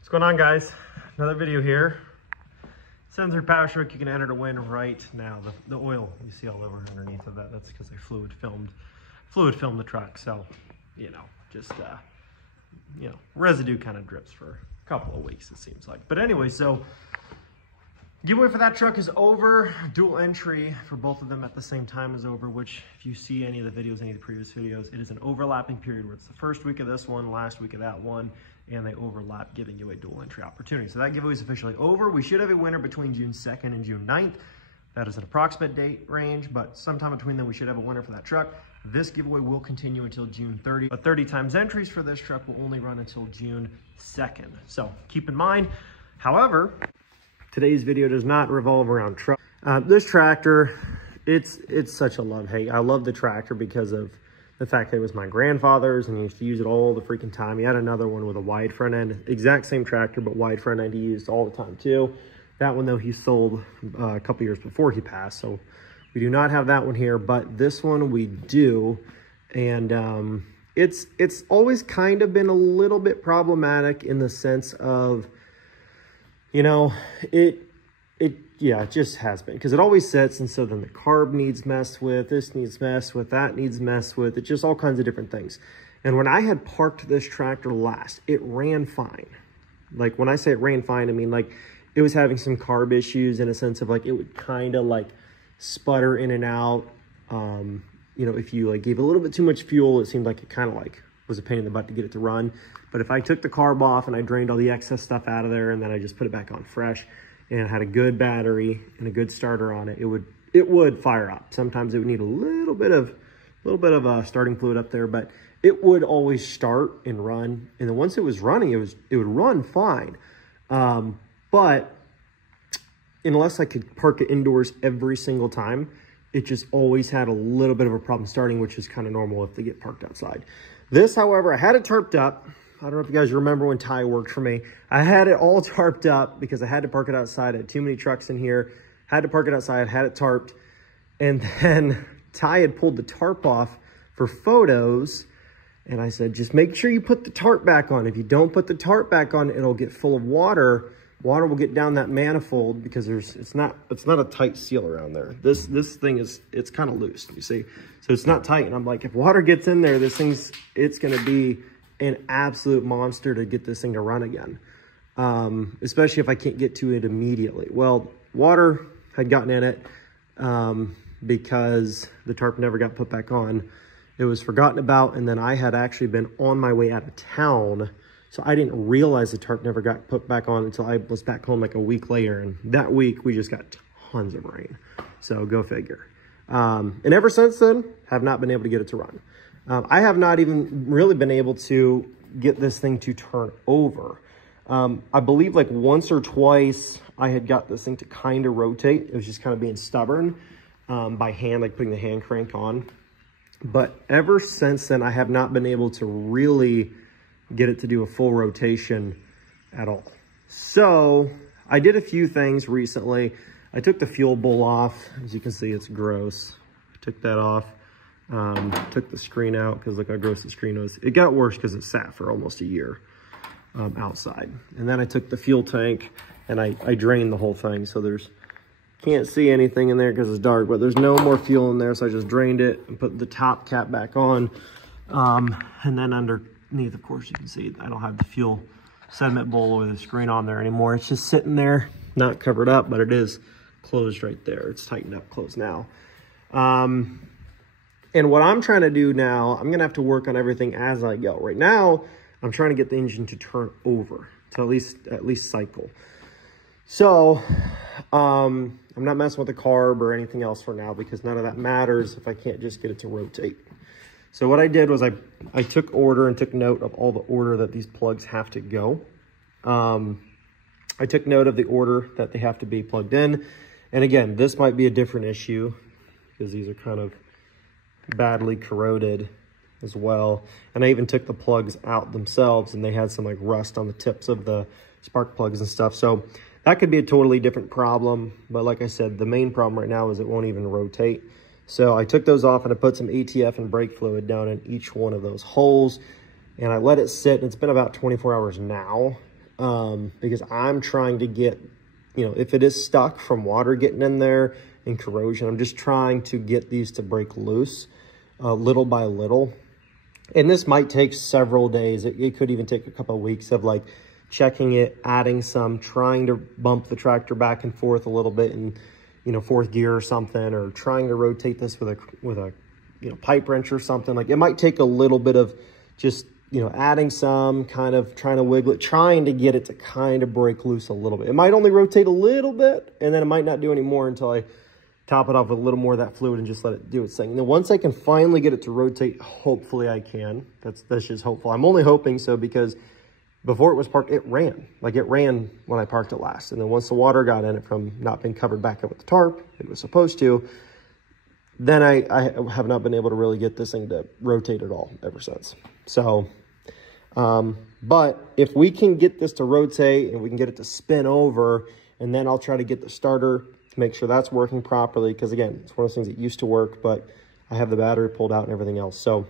What's going on, guys? Another video here. Sends through PowerStroke, you can enter to win right now. The oil you see all over underneath of that, that's because they fluid filmed the truck. So, just residue kind of drips for a couple of weeks, it seems like. But anyway, so giveaway for that truck is over. Dual entry for both of them at the same time is over, which if you see any of the videos, any of the previous videos, it is an overlapping period where it's the first week of this one, last week of that one, and they overlap, giving you a dual entry opportunity. So that giveaway is officially over. We should have a winner between June 2nd and June 9th. That is an approximate date range, but sometime between then we should have a winner for that truck. This giveaway will continue until June 30, but 30 times entries for this truck will only run until June 2nd. So keep in mind, however, today's video does not revolve around truck. This tractor, it's such a love-hate. I love the tractor because of the fact that it was my grandfather's and he used to use it all the freaking time. He had another one with a wide front end, exact same tractor, but wide front end he used all the time too. That one though, he sold a couple years before he passed. So we do not have that one here, but this one we do. And it's always kind of been a little bit problematic in the sense of, it just has been, because it always sits, and so then the carb needs messed with, this needs messed with, that needs messed with. It's just all kinds of different things. And when I had parked this tractor last, it ran fine. Like when I say it ran fine, I mean like it was having some carb issues in a sense of like it would kind of like sputter in and out. If you like gave a little bit too much fuel, it seemed like it kind of like was a pain in the butt to get it to run. But if I took the carb off and I drained all the excess stuff out of there and then I just put it back on fresh, and it had a good battery and a good starter on it, it would fire up. Sometimes it would need a little bit of starting fluid up there, but it would always start and run. And then once it was running, it would run fine. But unless I could park it indoors every single time, it just always had a little bit of a problem starting, which is kind of normal if they get parked outside. This, however, I had it tarped up. I don't know if you guys remember when Ty worked for me. I had it all tarped up because I had to park it outside. I had too many trucks in here. Had to park it outside, had it tarped. And then Ty had pulled the tarp off for photos. And I said, just make sure you put the tarp back on. If you don't put the tarp back on, it'll get full of water. Water will get down that manifold because it's not a tight seal around there. This thing it's kind of loose, you see. So it's not tight. And I'm like, if water gets in there, it's gonna be an absolute monster to get this thing to run again. Especially if I can't get to it immediately. Well, water had gotten in it because the tarp never got put back on. It was forgotten about, and then I had actually been on my way out of town, so I didn't realize the tarp never got put back on until I was back home like a week later, and that week we just got tons of rain. So go figure. And ever since then, have not been able to get it to run. I have not even really been able to get this thing to turn over. I believe like once or twice I had got this thing to kind of rotate. It was just kind of being stubborn by hand, like putting the hand crank on. But ever since then, I have not been able to really get it to do a full rotation at all. So I did a few things recently. I took the fuel bowl off. As you can see, it's gross. I took that off. Took the screen out because look how gross the screen was. It got worse because it sat for almost a year outside. And then I took the fuel tank and I drained the whole thing. So can't see anything in there because it's dark, but there's no more fuel in there. So I just drained it and put the top cap back on. And then underneath, of course, you can see I don't have the fuel sediment bowl or the screen on there anymore. It's just sitting there, not covered up, but it is closed right there. It's tightened up, closed now. And what I'm trying to do now, I'm gonna have to work on everything as I go. Right now, I'm trying to get the engine to turn over, to at least cycle. So, I'm not messing with the carb or anything else for now because none of that matters if I can't just get it to rotate. So what I did was I took order and took note of all the order that these plugs have to go. I took note of the order that they have to be plugged in. And again, this might be a different issue because these are kind of badly corroded as well. And I even took the plugs out themselves and they had some like rust on the tips of the spark plugs and stuff. So that could be a totally different problem. But like I said, the main problem right now is it won't even rotate. So I took those off and I put some ATF and brake fluid down in each one of those holes and I let it sit. And it's been about 24 hours now. because I'm trying to get, you know, if it is stuck from water getting in there and corrosion, I'm just trying to get these to break loose little by little. And this might take several days. It could even take a couple of weeks of like checking it, adding some, trying to bump the tractor back and forth a little bit in, you know, fourth gear or something, or trying to rotate this with a you know, pipe wrench or something. Like, it might take a little bit of just, you know, adding some, kind of trying to wiggle it, trying to get it to kind of break loose a little bit. It might only rotate a little bit, and then it might not do any more until I top it off with a little more of that fluid and just let it do its thing. And then once I can finally get it to rotate, hopefully I can. That's just hopeful. I'm only hoping so, because before it was parked, it ran. Like, it ran when I parked it last. And then once the water got in it from not being covered back up with the tarp, it was supposed to, then I have not been able to really get this thing to rotate at all ever since. So, but if we can get this to rotate and we can get it to spin over, and then I'll try to get the starter to make sure that's working properly. Because again, it's one of those things that used to work, but I have the battery pulled out and everything else. So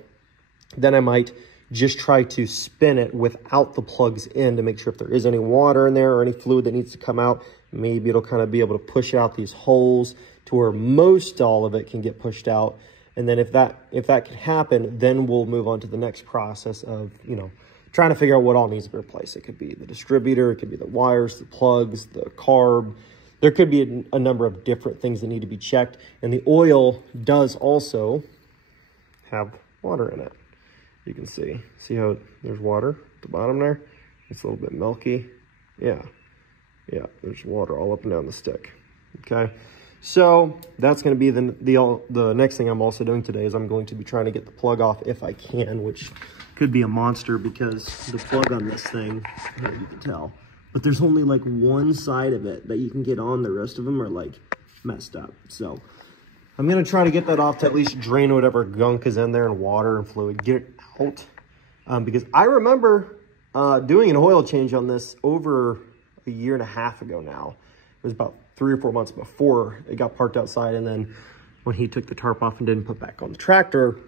then I might just try to spin it without the plugs in to make sure if there is any water in there or any fluid that needs to come out, maybe it'll kind of be able to push out these holes to where most all of it can get pushed out. And then if that can happen, then we'll move on to the next process of, you know, trying to figure out what all needs to be replaced. It could be the distributor, it could be the wires, the plugs, the carb. There could be a number of different things that need to be checked. And the oil does also have water in it. You can see how there's water at the bottom there? It's a little bit milky. Yeah, there's water all up and down the stick. Okay, so that's going to be the next thing I'm also doing today is I'm going to be trying to get the plug off if I can, which could be a monster because the plug on this thing, here you can tell, but there's only like one side of it that you can get on. The rest of them are like messed up. So I'm going to try to get that off to at least drain whatever gunk is in there and water and fluid, get it out. Because I remember doing an oil change on this over a year and a half ago now. It was about 3 or 4 months before it got parked outside. And then when he took the tarp off and didn't put back on the tractor,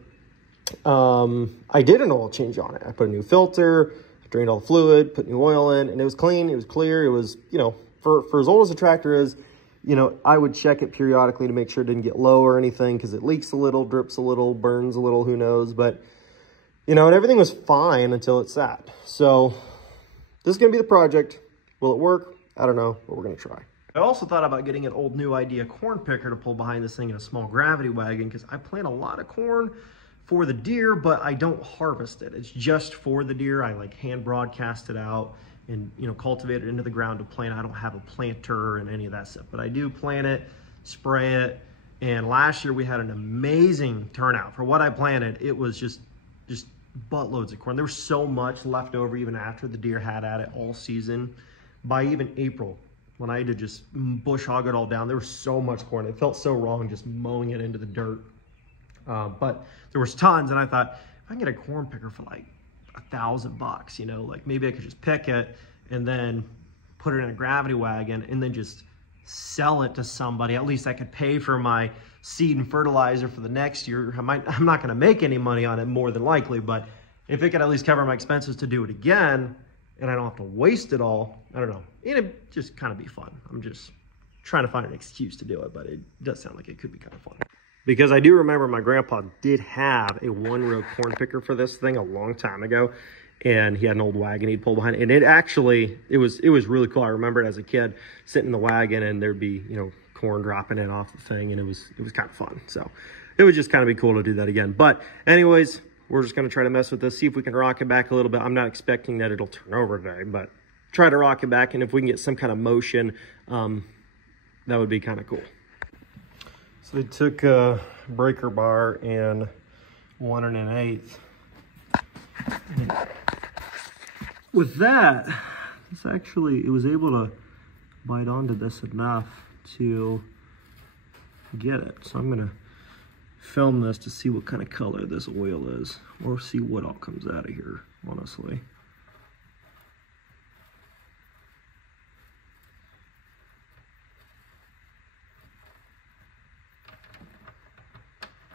I did an oil change on it. I put a new filter, drained all the fluid, put new oil in, and it was clean, it was clear. It was, you know, for as old as the tractor is, you know, I would check it periodically to make sure it didn't get low or anything, because it leaks a little, drips a little, burns a little, who knows. But, you know, and everything was fine until it sat. So this is going to be the project. Will it work? I don't know, but we're going to try. I also thought about getting an old New Idea corn picker to pull behind this thing in a small gravity wagon, because I plant a lot of corn for the deer, but I don't harvest it. It's just for the deer. I like hand broadcast it out and, you know, cultivate it into the ground to plant. I don't have a planter and any of that stuff, but I do plant it, spray it. And last year we had an amazing turnout for what I planted. It was just buttloads of corn. There was so much left over even after the deer had at it all season. By even April, when I had to just bush hog it all down, there was so much corn. It felt so wrong just mowing it into the dirt. But there was tons, and I thought, if I can get a corn picker for like $1,000, you know, like maybe I could just pick it and then put it in a gravity wagon and then just sell it to somebody. At least I could pay for my seed and fertilizer for the next year. I'm not going to make any money on it, more than likely, but if it could at least cover my expenses to do it again and I don't have to waste it all, I don't know. It'd just kind of be fun. I'm just trying to find an excuse to do it, but it does sound like it could be kind of fun. Because I do remember my grandpa did have a one-row corn picker for this thing a long time ago, and he had an old wagon he'd pull behind it. And it was really cool. I remember it as a kid sitting in the wagon, and there'd be, you know, corn dropping in off the thing, and it was kind of fun. So it would just kind of be cool to do that again. But anyways, we're just going to try to mess with this, see if we can rock it back a little bit. I'm not expecting that it'll turn over today, but try to rock it back, and if we can get some kind of motion, that would be kind of cool. So I took a breaker bar and 1 1/8. With that, it was able to bite onto this enough to get it. So I'm gonna film this to see what kind of color this oil is, or see what all comes out of here, honestly.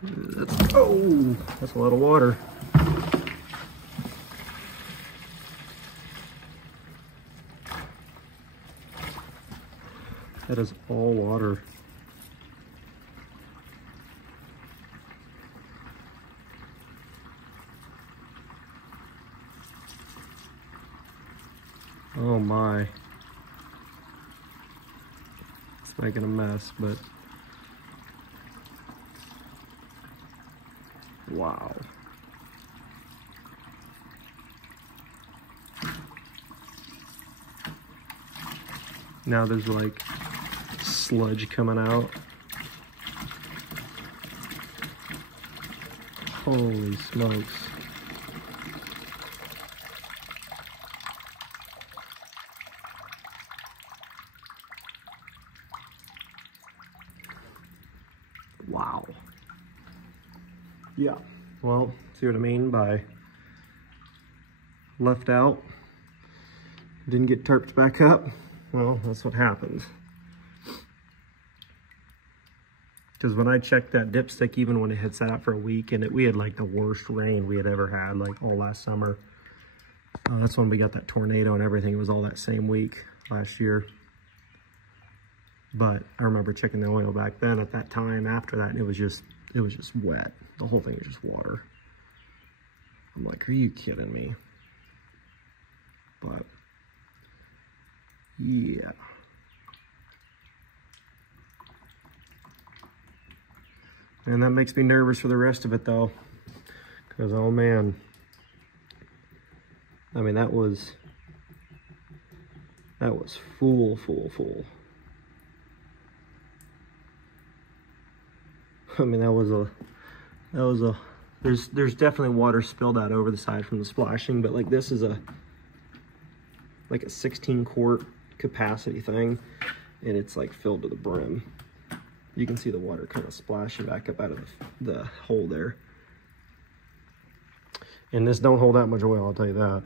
That's a lot of water. That is all water. Oh my. It's making a mess, but wow. Now there's like sludge coming out. Holy smokes. Wow. Yeah, well, see what I mean by left out, didn't get tarped back up? Well, that's what happened. Because when I checked that dipstick, even when it had sat out for a week, and we had like the worst rain we had ever had, like all last summer. That's when we got that tornado and everything. It was all that same week last year. But I remember checking the oil back then at that time after that, and it was just wet. The whole thing was just water. I'm like, are you kidding me? But yeah. And that makes me nervous for the rest of it though. Because, oh man. I mean, that was full. I mean, there's definitely water spilled out over the side from the splashing, but like this is like a 16 quart capacity thing, and it's like filled to the brim. You can see the water kind of splashing back up out of the hole there. And this don't hold that much oil, I'll tell you that.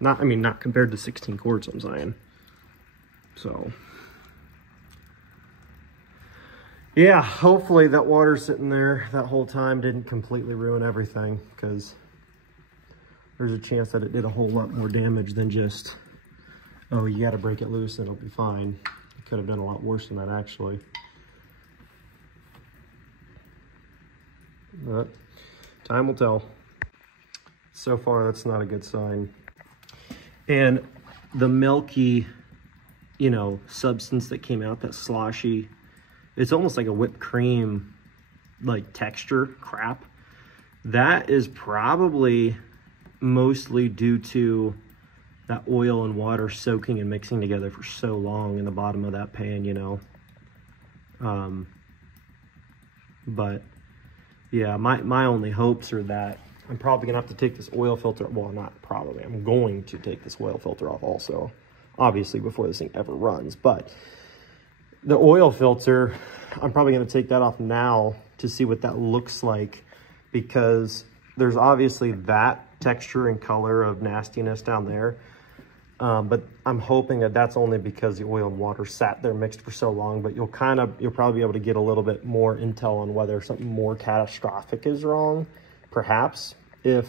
Not compared to 16 quarts, I'm saying. So yeah, hopefully that water sitting there that whole time didn't completely ruin everything, because there's a chance that it did a whole lot more damage than just, oh, you got to break it loose and it'll be fine. It could have done a lot worse than that, actually. But time will tell. So far, that's not a good sign. And the milky, you know, substance that came out, that sloshy, it's almost like a whipped cream, like texture crap. That is probably mostly due to that oil and water soaking and mixing together for so long in the bottom of that pan, you know. But yeah, my only hopes are that I'm probably gonna have to take this oil filter, well, not probably, I'm going to take this oil filter off also, obviously before this thing ever runs. But the oil filter, I'm probably gonna take that off now to see what that looks like, because there's obviously that texture and color of nastiness down there. But I'm hoping that that's only because the oil and water sat there mixed for so long, but you'll probably be able to get a little bit more intel on whether something more catastrophic is wrong. Perhaps, if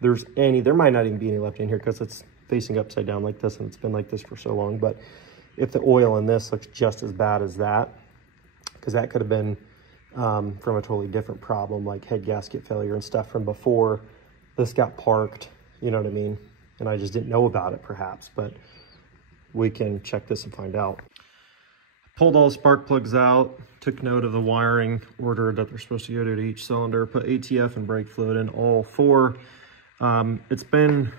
there's any, there might not even be any left in here because it's facing upside down like this and it's been like this for so long. But if the oil in this looks just as bad as that, because that could have been from a totally different problem, like head gasket failure and stuff from before this got parked, you know what I mean? And I just didn't know about it perhaps, but we can check this and find out. Pulled all the spark plugs out, took note of the wiring order that they're supposed to go to each cylinder, put ATF and brake fluid in all four. It's been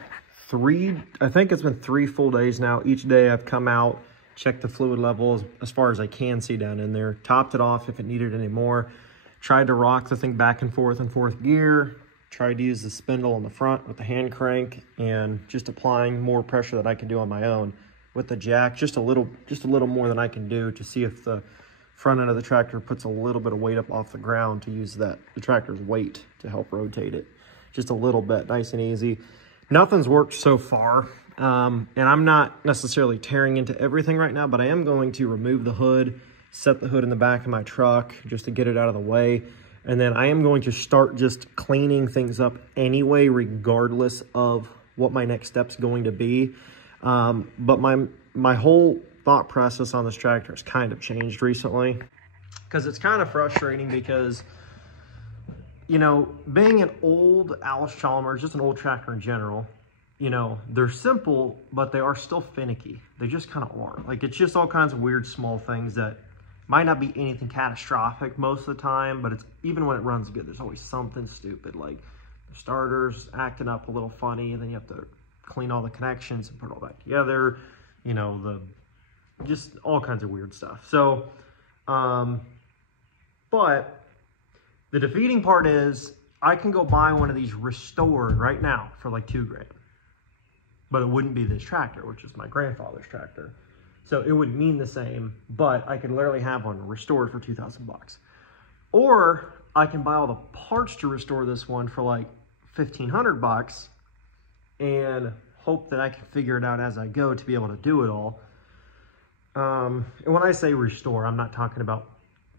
I think it's been 3 full days now. Each day I've come out, checked the fluid levels as far as I can see down in there, topped it off if it needed any more, tried to rock the thing back and forth in 4th gear, tried to use the spindle on the front with the hand crank and just applying more pressure that I can do on my own with the jack, just a little more than I can do to see if the front end of the tractor puts a little bit of weight up off the ground, to use the tractor's weight to help rotate it. Just a little bit, nice and easy. Nothing's worked so far. And I'm not necessarily tearing into everything right now, but I am going to remove the hood, set the hood in the back of my truck just to get it out of the way. And then I am going to start just cleaning things up anyway, regardless of what my next step's going to be. But my whole thought process on this tractor has kind of changed recently, because it's kind of frustrating because, you know, being an old Alice Chalmers, just an old tractor in general, you know, they're simple, but they are still finicky. They just kind of are. Like, it's just all kinds of weird small things that might not be anything catastrophic most of the time, but it's even when it runs good, there's always something stupid, like the starter's acting up a little funny, and then you have to clean all the connections and put it all back together, you know, just all kinds of weird stuff. So, but the defeating part is I can go buy one of these restored right now for like $2,000. But it wouldn't be this tractor, which is my grandfather's tractor. So it would mean the same, but I could literally have one restored for 2,000 bucks. Or I can buy all the parts to restore this one for like 1,500 bucks and hope that I can figure it out as I go to be able to do it all. And when I say restore, I'm not talking about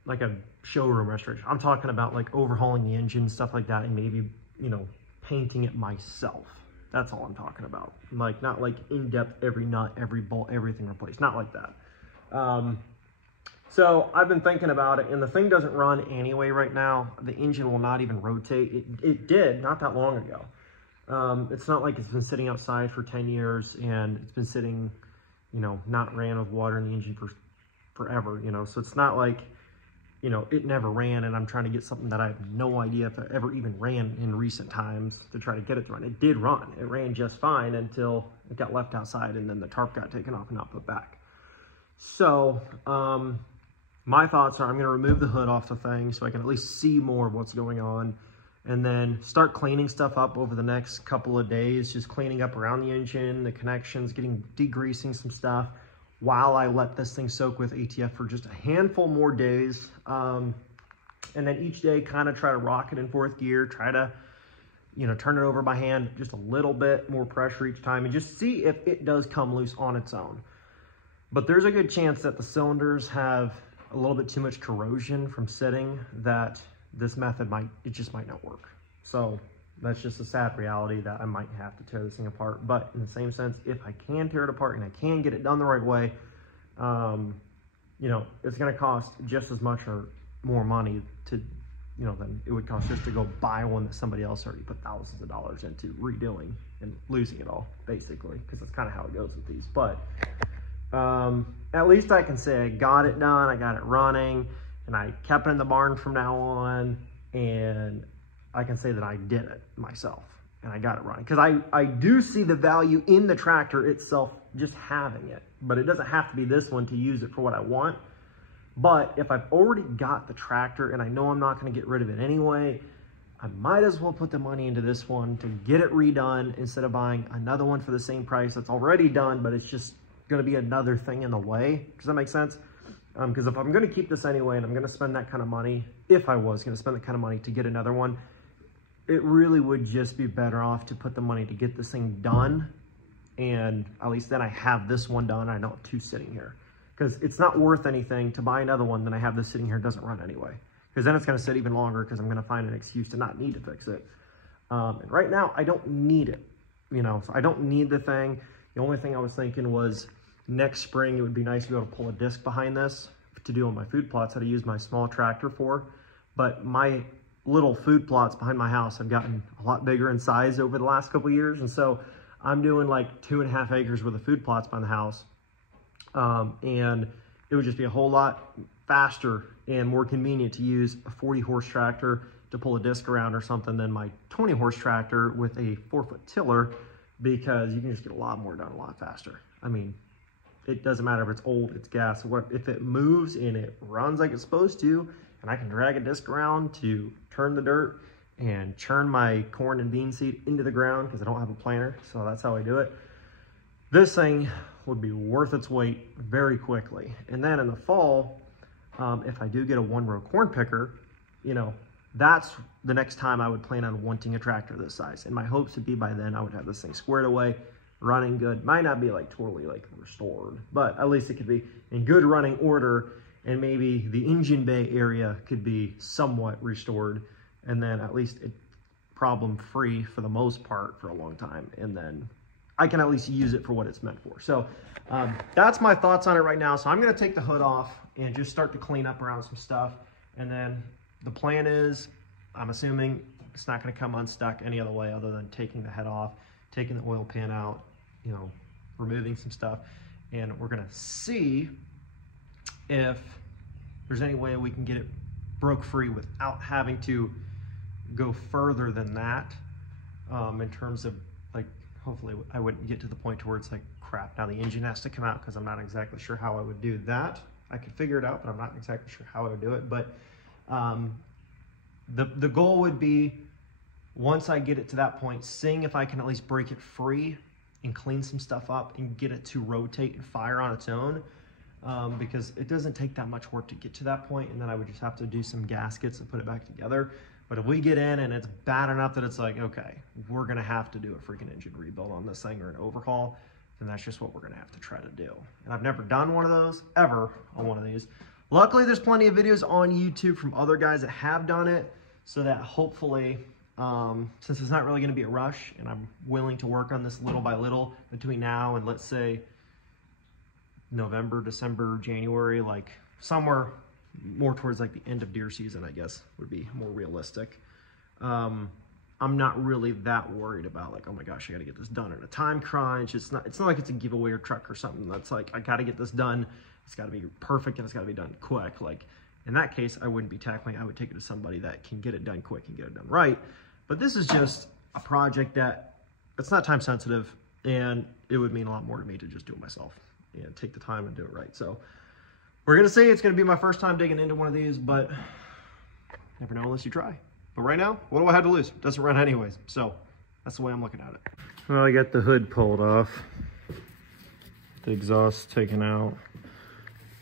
like a showroom restoration. I'm talking about like overhauling the engine, stuff like that, and maybe, you know, painting it myself. That's all I'm talking about. Like, not like in-depth, every nut, every bolt, everything replaced. Not like that. So I've been thinking about it, and the thing doesn't run anyway right now. The engine will not even rotate. It did not that long ago. It's not like it's been sitting outside for 10 years and it's been sitting, you know, not ran with water in the engine for forever, you know. So it's not like, you know, it never ran and I'm trying to get something that I have no idea if it ever even ran in recent times to try to get it to run. It did run. It ran just fine until it got left outside and then the tarp got taken off and not put back. So, my thoughts are I'm going to remove the hood off the thing so I can at least see more of what's going on, and then start cleaning stuff up over the next couple of days, just cleaning up around the engine, the connections, degreasing some stuff, while I let this thing soak with ATF for just a handful more days. And then each day kind of try to rock it in fourth gear, try to, you know, turn it over by hand, just a little bit more pressure each time, and just see if it does come loose on its own. But there's a good chance that the cylinders have a little bit too much corrosion from sitting, that this method just might not work. So that's just a sad reality that I might have to tear this thing apart. But in the same sense, if I can tear it apart and I can get it done the right way, you know, it's going to cost just as much or more money to, you know, than it would cost just to go buy one that somebody else already put thousands of dollars into redoing and losing it all, basically, because that's kind of how it goes with these. But at least I can say I got it done, I got it running, and I kept it in the barn from now on, and I can say that I did it myself and I got it running, because I do see the value in the tractor itself, just having it. But it doesn't have to be this one to use it for what I want. But if I've already got the tractor and I know I'm not going to get rid of it anyway, I might as well put the money into this one to get it redone instead of buying another one for the same price that's already done, but it's just going to be another thing in the way. Does that make sense? Because if I'm going to keep this anyway and I'm going to spend that kind of money, if I was going to spend that kind of money to get another one, it really would just be better off to put the money to get this thing done, and at least then I have this one done. I don't have two sitting here, because it's not worth anything to buy another one than I have this sitting here. It doesn't run anyway, because then it's going to sit even longer, because I'm going to find an excuse to not need to fix it. And right now I don't need it, you know, so I don't need the thing. The only thing I was thinking was next spring it would be nice to be able to pull a disc behind this to do on my food plots that I use my small tractor for. But my little food plots behind my house have gotten a lot bigger in size over the last couple of years, and so I'm doing like 2.5 acres worth of food plots behind the house, and it would just be a whole lot faster and more convenient to use a 40-horse tractor to pull a disc around or something than my 20-horse tractor with a 4-foot tiller, because you can just get a lot more done a lot faster. I mean, it doesn't matter if it's old, it's gas, if it moves and it runs like it's supposed to, and I can drag a disc around to turn the dirt and churn my corn and bean seed into the ground, because I don't have a planter, so that's how I do it. This thing would be worth its weight very quickly. And then in the fall, if I do get a 1-row corn picker, you know, that's the next time I would plan on wanting a tractor this size. And my hopes would be by then I would have this thing squared away, running good. Might not be like totally like restored, but at least it could be in good running order, and maybe the engine bay area could be somewhat restored, and then at least it problem free for the most part for a long time. And then I can at least use it for what it's meant for. So that's my thoughts on it right now. So I'm going to take the hood off and just start to clean up around some stuff. And then the plan is, I'm assuming it's not going to come unstuck any other way other than taking the head off, taking the oil pan out, you know, removing some stuff. And we're going to see if there's any way we can get it broke free without having to go further than that, in terms of, like, hopefully I wouldn't get to the point to where it's like, crap, now the engine has to come out, because I'm not exactly sure how I would do that. I could figure it out, but I'm not exactly sure how I would do it. But the goal would be, once I get it to that point, seeing if I can at least break it free and clean some stuff up and get it to rotate and fire on its own, because it doesn't take that much work to get to that point, and then I would just have to do some gaskets and put it back together. But if we get in and it's bad enough that it's like, okay, we're gonna have to do a freaking engine rebuild on this thing or an overhaul, then that's just what we're gonna have to try to do. And I've never done one of those ever on one of these. Luckily, there's plenty of videos on YouTube from other guys that have done it, so that hopefully, since it's not really gonna be a rush and I'm willing to work on this little by little between now and, let's say, November, December, January, like somewhere more towards like the end of deer season, I guess, would be more realistic. I'm not really that worried about, like, oh my gosh, I gotta get this done in a time crunch. It's not like it's a giveaway or truck or something that's like, I gotta get this done. It's gotta be perfect and it's gotta be done quick. Like, in that case, I wouldn't be tackling it. I would take it to somebody that can get it done quick and get it done right. But this is just a project that it's not time sensitive, and it would mean a lot more to me to just do it myself and take the time and do it right. So we're gonna see. It's gonna be my first time digging into one of these, but never know unless you try. But right now, what do I have to lose? It doesn't run anyways. So that's the way I'm looking at it. Well, I got the hood pulled off, the exhaust taken out,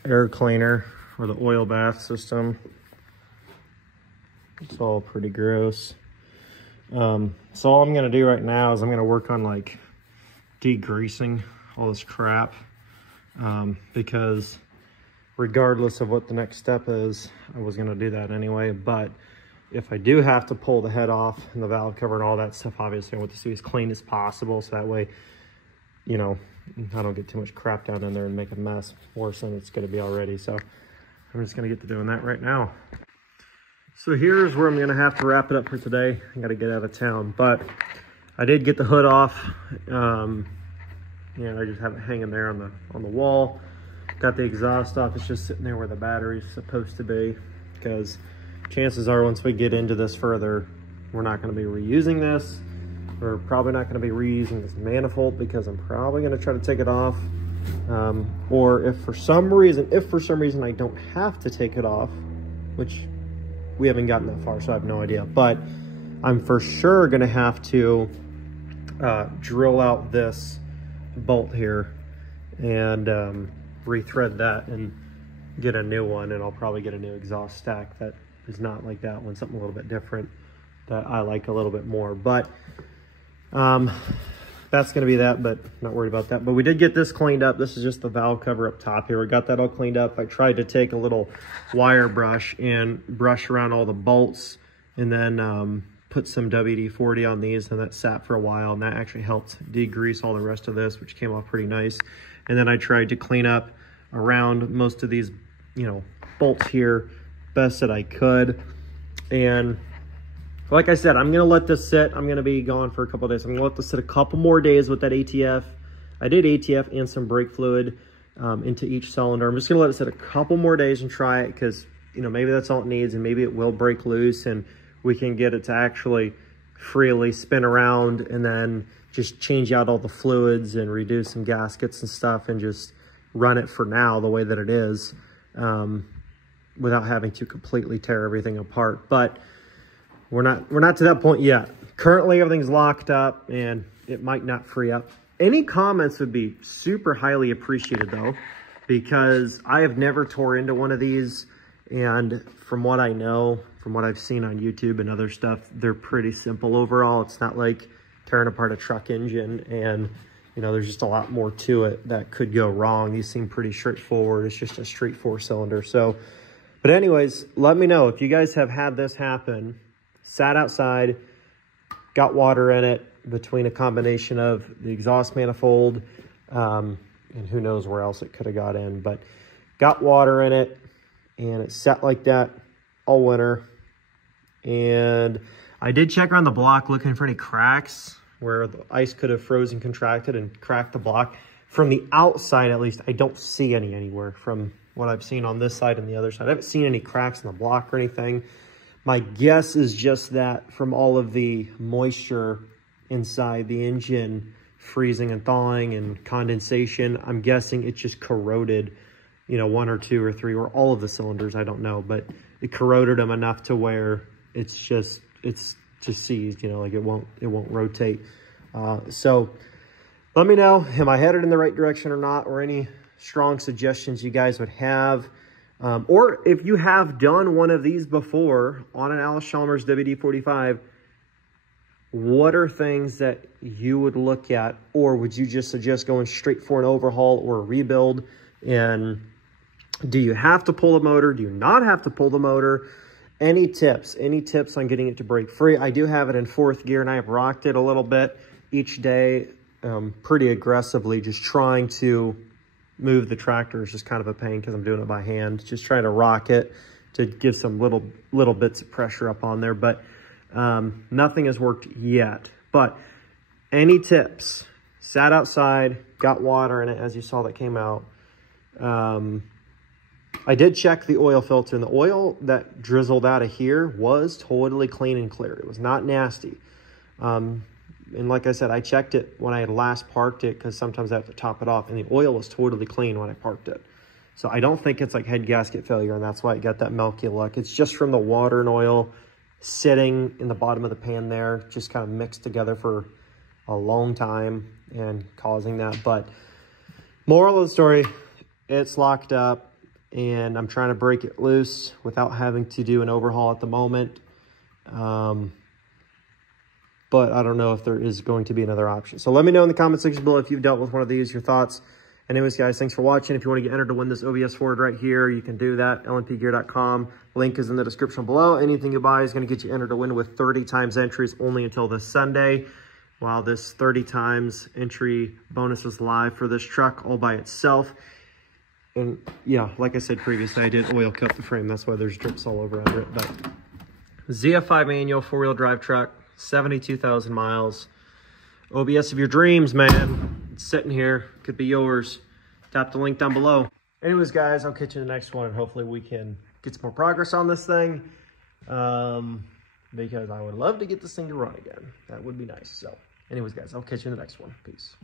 air cleaner or the oil bath system. It's all pretty gross. So all I'm gonna do right now is I'm gonna work on like degreasing all this crap, because regardless of what the next step is, I was gonna do that anyway. But if I do have to pull the head off and the valve cover and all that stuff, obviously I want this to be as clean as possible, so that way, you know, I don't get too much crap down in there and make a mess worse than it's gonna be already. So I'm just gonna get to doing that right now. So here's where I'm gonna have to wrap it up for today. I gotta get out of town, but I did get the hood off. Yeah, I just have it hanging there on the wall. Got the exhaust off. It's just sitting there where the battery's supposed to be, because chances are once we get into this further, we're not going to be reusing this. We're probably not going to be reusing this manifold, because I'm probably going to try to take it off. Or if for some reason I don't have to take it off, which we haven't gotten that far, so I have no idea, but I'm for sure going to have to drill out this bolt here and rethread that and get a new one. And I'll probably get a new exhaust stack that is not like that one, something a little bit different that I like a little bit more. But that's going to be that, but not worried about that. But we did get this cleaned up. This is just the valve cover up top here. We got that all cleaned up. I tried to take a little wire brush and brush around all the bolts, and then put some WD-40 on these, and that sat for a while, and that actually helped degrease all the rest of this, which came off pretty nice. And then I tried to clean up around most of these, you know, bolts here best that I could. And like I said, I'm gonna let this sit. I'm gonna be gone for a couple of days. I'm gonna let this sit a couple more days with that ATF. I did ATF and some brake fluid into each cylinder. I'm just gonna let it sit a couple more days and try it, because, you know, maybe that's all it needs, and maybe it will break loose and we can get it to actually freely spin around, and then just change out all the fluids and redo some gaskets and stuff, and just run it for now the way that it is, without having to completely tear everything apart. But we're not to that point yet. Currently, everything's locked up, and it might not free up. Any comments would be super highly appreciated, though, because I have never tore into one of these, and from what I know, from what I've seen on YouTube and other stuff, they're pretty simple overall. It's not like tearing apart a truck engine, and, you know, there's just a lot more to it that could go wrong. These seem pretty straightforward. It's just a straight 4-cylinder. So, but anyways, let me know if you guys have had this happen, sat outside, got water in it between a combination of the exhaust manifold and who knows where else it could have got in, but got water in it, and it sat like that all winter. And I did check around the block looking for any cracks where the ice could have frozen, contracted, and cracked the block. From the outside, at least, I don't see any anywhere from what I've seen on this side and the other side. I haven't seen any cracks in the block or anything. My guess is just that from all of the moisture inside the engine, freezing and thawing and condensation, I'm guessing it just corroded, you know, 1 or 2 or 3 or all of the cylinders, I don't know, but it corroded them enough to where it's just seized, you know, like it won't rotate. So let me know, am I headed in the right direction or not, or any strong suggestions you guys would have. Or if you have done one of these before on an Allis-Chalmers WD-45, what are things that you would look at, or would you just suggest going straight for an overhaul or a rebuild? And do you have to pull the motor? Do you not have to pull the motor? Any tips on getting it to break free? I do have it in 4th gear, and I have rocked it a little bit each day, pretty aggressively, just trying to move the tractor. Is just kind of a pain because I'm doing it by hand, just trying to rock it to give some little bits of pressure up on there, but nothing has worked yet. But any tips? Sat outside, got water in it, as you saw that came out. I did check the oil filter, and the oil that drizzled out of here was totally clean and clear. It was not nasty. And like I said, I checked it when I had last parked it, because sometimes I have to top it off, and the oil was totally clean when I parked it. So I don't think it's like head gasket failure, and that's why it got that milky look. It's just from the water and oil sitting in the bottom of the pan there, just kind of mixed together for a long time and causing that. But moral of the story, it's locked up, and I'm trying to break it loose without having to do an overhaul at the moment. But I don't know if there is going to be another option. So let me know in the comment section below if you've dealt with one of these, your thoughts. Anyways, guys, thanks for watching. If you want to get entered to win this OBS Ford right here, you can do that, lnpgear.com. Link is in the description below. Anything you buy is going to get you entered to win with 30 times entries only until this Sunday. While this 30 times entry bonus is live for this truck all by itself. And yeah, like I said previously, I did oil coat the frame. That's why there's drips all over under it. But ZF5 manual 4-wheel drive truck, 72,000 miles. OBS of your dreams, man. It's sitting here. Could be yours. Tap the link down below. Anyways, guys, I'll catch you in the next one, and hopefully we can get some more progress on this thing. Because I would love to get this thing to run again. That would be nice. So anyways, guys, I'll catch you in the next one. Peace.